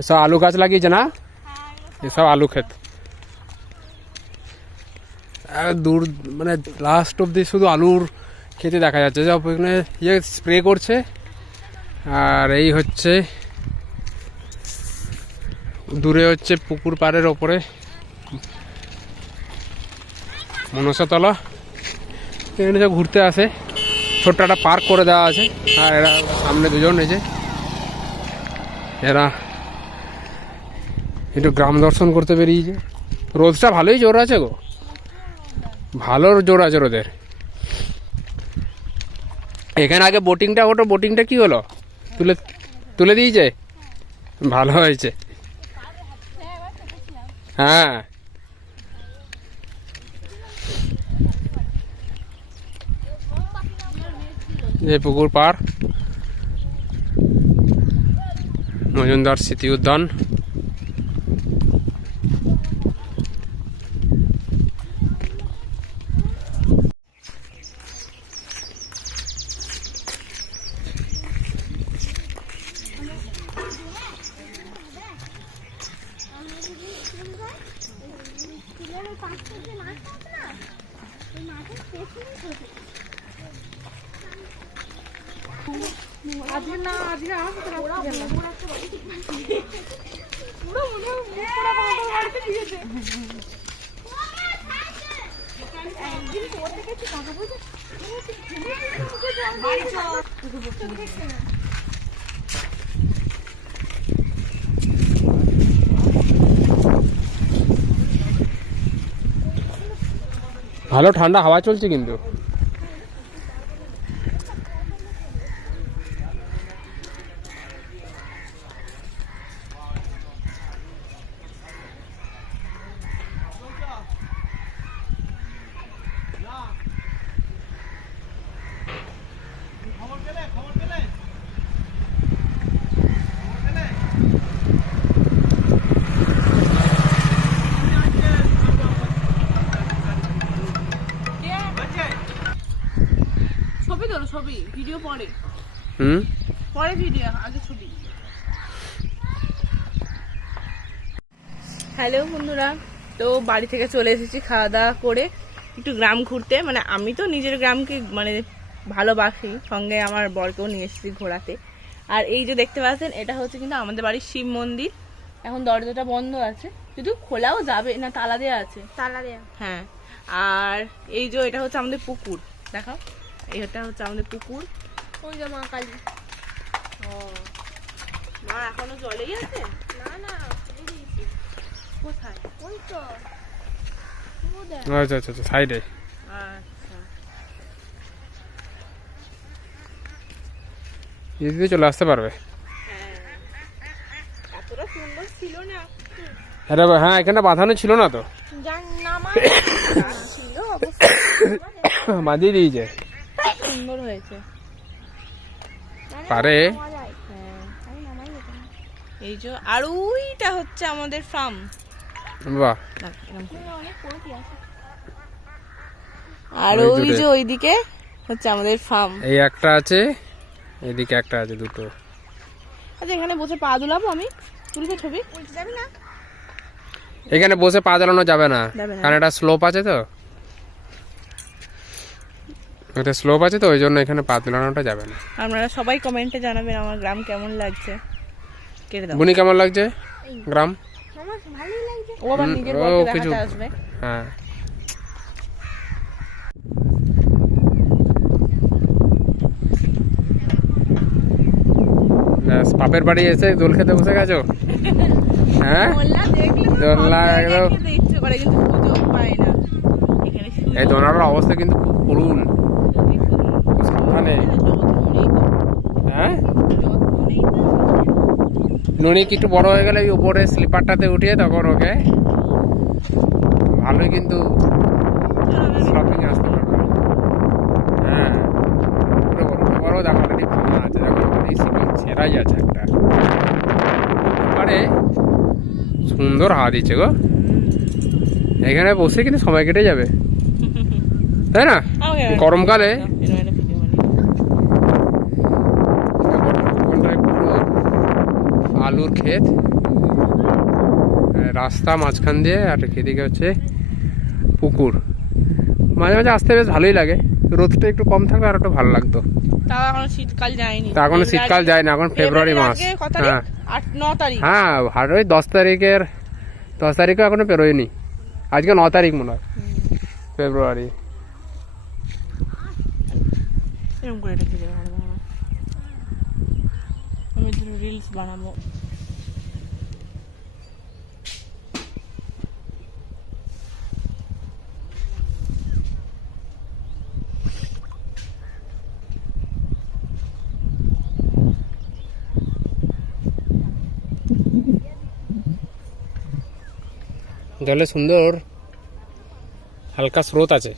এসব আলু গাছ লাগিয়েছে না? এসব আলু ক্ষেত দূর, মানে লাস্ট অব্দি শুধু আলুর খেতে দেখা যাচ্ছে। সব এখানে ইয়ে স্প্রে করছে। আর এই হচ্ছে দূরে হচ্ছে পুকুর পাড়ের ওপরে মনসাতলা, এখানে সব ঘুরতে আসে। ছোট্ট একটা পার্ক করে দেওয়া আছে। আর এরা সামনে দুজন এই যে এরা একটু গ্রাম দর্শন করতে বেরিয়েছে। রোদটা ভালোই জোর আছে গো, ভালো জোর আছে রোদের। এখানে আগে বোটিংটা হতো, বোটিংটা কি হলো? তুলে তুলে দিয়েছে, ভালো হয়েছে। হ্যাঁ এই পুকুর পাড়, মজুমদার স্মৃতি উদ্যান। ভালো ঠান্ডা হাওয়া চলছে কিন্তু। ছবি ভিডিও পরে, পরে ভিডিও আগে ছবি। হ্যালো বন্ধুরা, তো বাড়ি থেকে চলে এসেছি খাওয়া দাওয়া করে একটু গ্রাম ঘুরতে। মানে আমি তো নিজের গ্রামকে মানে ভালোবাসি, সঙ্গে আমার বরকেও নিয়ে এসেছি ঘোরাতে। আর এই যে দেখতে পাচ্ছেন, এটা হচ্ছে কিন্তু আমাদের বাড়ির শিব মন্দির। এখন দরজাটা বন্ধ আছে, যদিও খোলাও যাবে না, তালা দেওয়া আছে। তালা দেয়া, হ্যাঁ। আর এই যে এটা হচ্ছে আমাদের পুকুর, দেখাও, এটা হচ্ছে আমাদের পুকুর। ওই যে মা কালী। ও মা এখনো জলেই আছে? না না, ফেলে দিয়েছি। কোথায়? ওই তো আচ্ছা আচ্ছা আচ্ছা, সাইডে। আচ্ছা, এদিকে চলে আসতে পারবে। হ্যাঁ, এতটা সুন্দর ছিল না। আরে হ্যাঁ, এখানে বাঁধানো ছিল না তো, জান না মা ছিল অবশ্যই। বাঁধিয়ে দিয়েছে। সুন্দর হয়েছে। পারে। হ্যাঁ, এই যে আর ওইটা হচ্ছে আমাদের ফার্ম। বাহ, আর ওই যে ওইদিকে হচ্ছে আমাদের ফার্ম। এই একটা আছে, এদিকে একটা আছে, দুটো। আচ্ছা, এখানে বসে পা দুলাবো আমি? তুলবো ছবি? উল্টে যাবে না? এখানে বসে পা চালানো যাবে না, কারণ এটা স্লোপ আছে তো, এটা স্লোপ আছে তো, ওই জন্য এখানে পা চালানোটা যাবে না। আপনারা সবাই কমেন্টে জানাবেন আমার গ্রাম কেমন লাগছে। কেটে দাও। বুনি কেমন লাগছে গ্রাম? আমার ভালোই লাগছে। ও আবার নিজের ও বরকে কিছু দেখাতে আসবে। হ্যাঁ। বাপের বাড়ি এসে দোল খেতে বসে গেছো? হ্যাঁ, দোলনা একদম। ইচ্ছে করে কিন্তু সুযোগ পায় না। এখানে এই দোলনার অবস্থা কিন্তু খুব করুণ, সাবধানে। হ্যাঁ, ননিক একটু বড় হয়ে গেলে উপরে স্লিপারটাতে উঠিয়ে তখন ওকে ভালোই কিন্তু শপিং আসতে পারবে। হ্যাঁ, পুরো বড় দেখো, অলরেডি ভাঙা আছে, দেখো অলরেডি সিলিং ছেঁড়াই আছে একটা। আরে সুন্দর হাওয়া দিচ্ছে গো, এখানে বসে কিন্তু সময় কেটে যাবে, তাই না? গরমকালে আলুর ক্ষেত, রাস্তা মাঝখান দিয়ে, আর এদিকে হচ্ছে পুকুর। মাঝে মাঝে আসতে বেশ ভালোই লাগে, রোদটা একটু কম থাকলে আর একটু ভালো লাগতো। তাও এখন শীতকাল যায়নি, তা এখনো শীতকাল যায় না, এখন ফেব্রুয়ারি মাস। আজকে কত তারিখ? হ্যাঁ 9 তারিখ। হ্যাঁ, আর ওই 10 তারিখও এখনো পেরোয়নি, আজকে 9 তারিখ মনে হয় ফেব্রুয়ারি। এরকম করে এটা খেতে পারবো না, আমি দুটো রিলস বানাবো। জলে সুন্দর হালকা স্রোত আছে।